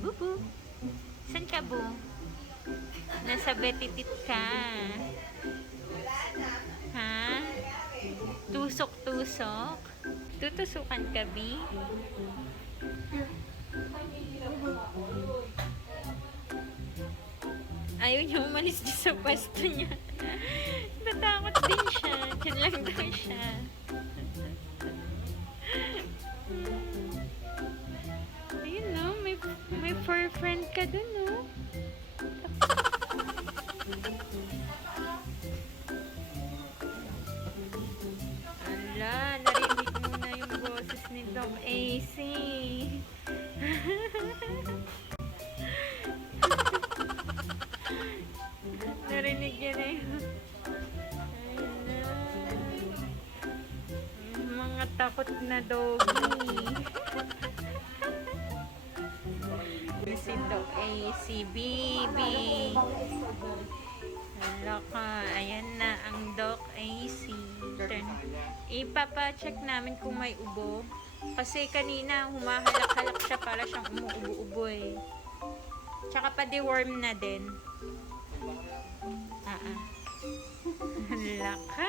Bubu. San ka, Bu? Nasa betitit ka. Ha? Tusok-tusok? Tutusukan ka, Bi? Ayaw niya umalis dyan sa pwesto niya. Natakot din siya. Diyan lang daw siya. Ayun no, may fur friend ka dun no. Ala, narinig mo na yung boses ni Doc AC. Narinig niya na yun. Mga takot na doggy. Si Doc AC, baby. Hala ka. Ayan na ang Doc AC. Ipapacheck namin kung may ubo. Kasi kanina humahalak-halak siya para siyang umuubo-ubo eh. Tsaka pa deworm na din. Hala ka.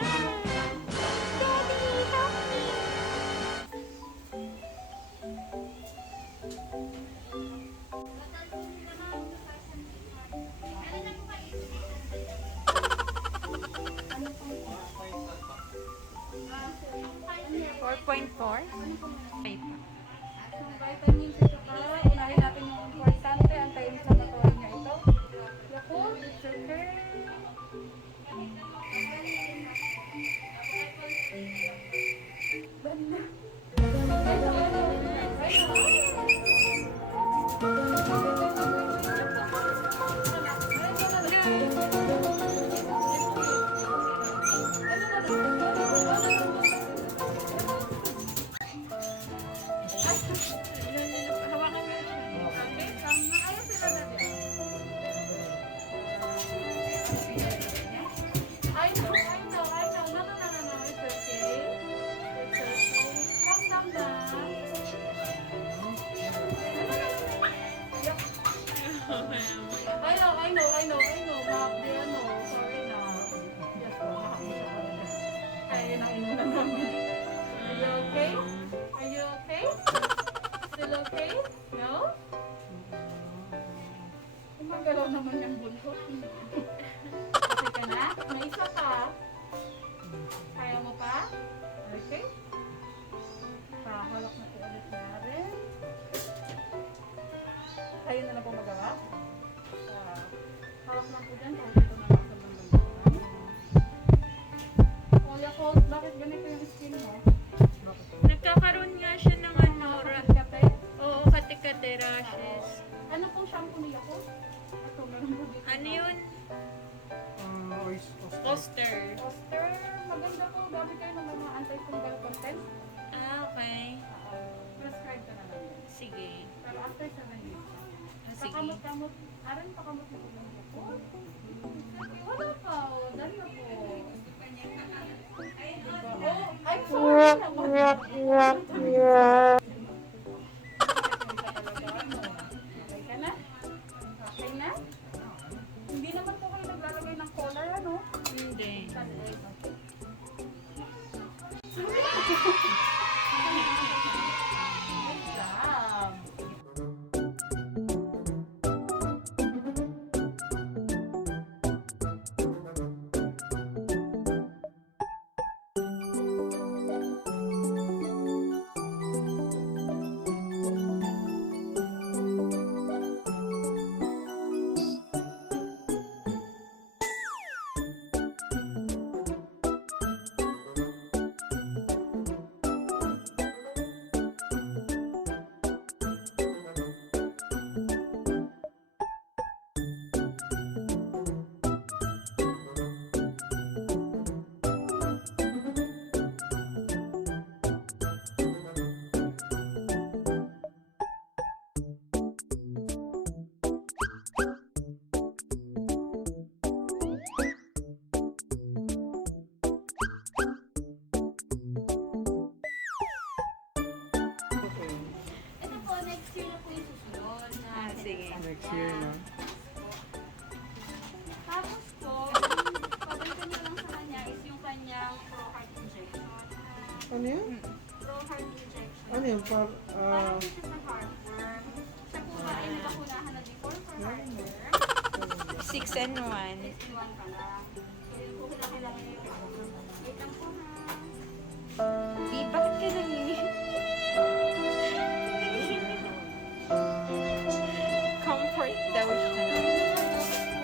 Daddy, help me. 4.4? Ay pa. Vitamins ito pa. Unahin natin yung importante. Anti-inflammatory niya ito. Yakult, it's okay. Banda. I know, Ma'am. Sorry na. Yes, kaya na inunan namin. Are you okay? Are you okay? Still okay? No? Gumagalaw naman yung buntot. Okay ka na? May isa pa. Kaya mo pa? Okay? Pahalak na po ulit na rin. Kayo na lang po magawa? Hawak lang po dyan. Hawak ito na lang sa bandang. Oh, Yakult, bakit ganito yung skin mo? Nagkakaroon nga siya ng ano, Kate? oo, kate-kate rashes. Ano pong shampoo ni Yakult? Ito, meron po dito. Ano yun? Oster. Oster, maganda po. Gabi kayo ng mga anti-fungal content. Ah, okay. Prescribe ka na lang yan. Sige. Pero after 7 days. Sige. Pakamot-kamot. Aran, pakamot na po ng Yakult. Wala pa. Dahil na po. Oh, I'm sorry naman. Okay ka na? Okay na? Hindi naman po kayo naglalagay ng collar, ano? Hindi. Next year na. Tapos po, pabalikan nyo lang sa kanya is yung kanyang pro-heart injection. Ano yan? Pro-heart injection. Ano yan? Parang this is a heartworm. Siya po ba ay nabakunahan na before for heartworm? 6 and 1. 6 in 1 ka lang. So yun po kailangan nyo yung wait lang po ha. Di, bakit ka nangingi? Comfort daw siya.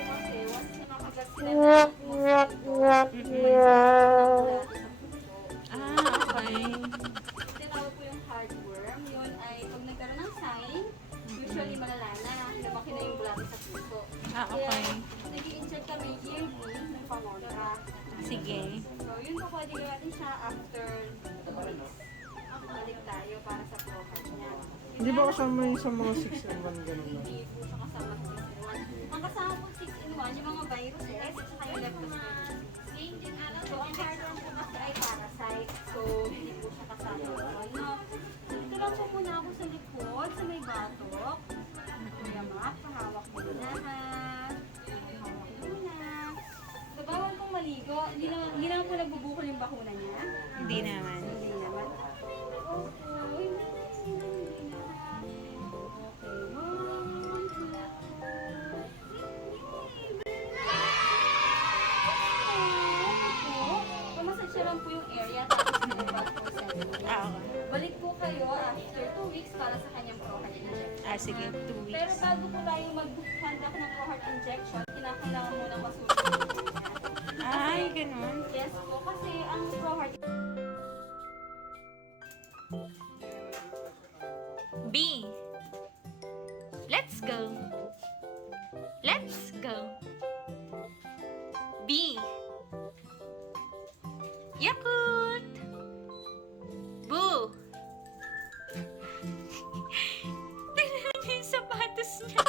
Kasi once na makagat sila na Okay. tinawag po yung heartworm. Yun ay pag nagkaroon ng sign, usually malala na. Lumaki na yung bulate sa puso. Okay. Kaya nag-i-inject kami yearly ng pamontra. Sige. So yun po pwede natin siya after 2 weeks. Balik tayo para sa pro-heart niya. Hindi ba kasama yung sa mga 6 and 1 ganun na? Hindi po siya kasama sa 6 in 1. Ang kasama po 6 in 1, yung mga viruses at saka yung leptospirosis. So ang heartworm po kasi ay parasite. So hindi po siya kasama doon. No? Dito lang po muna ako sa likod, sa may batok. Kuya Mac, pahawak mo na ha. Pahawak mo na. So bawal pong maligo. Hindi naman po nagbubukol yung bakuna niya. Hindi naman. Hindi naman. Opo, hindi na. Okay, 1, 2, 3. Pamassage lang po yung area tapos nilabas po sa inyo. Okay. Balik po kayo after 2 weeks para sa kanyang pro-heart injection. Sige, 2 Pero weeks. bago po tayo mag-conduct ng pro-heart injection, kinakailangan muna masulit yung niya. Ay, ganun. Yes po, kasi ang pro-heart B. Let's go. Let's go. B. Yakult. Boo. Tingnan niyo yung sapatos niya.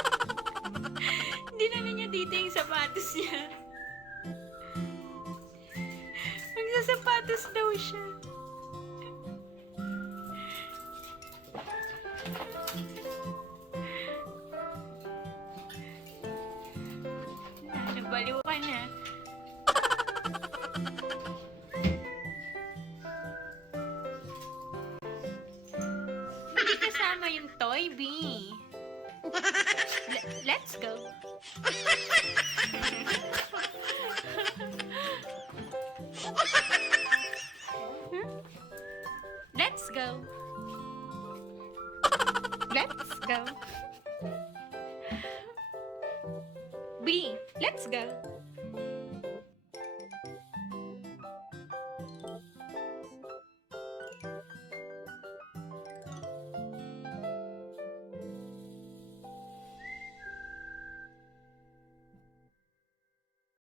Hindi naman niya dito yung sapatos niya. Magsasapatos daw siya. Nabaliw ka na. Hindi kasama yung toy, B. Let's go. Let's go. Let's go. B, let's go.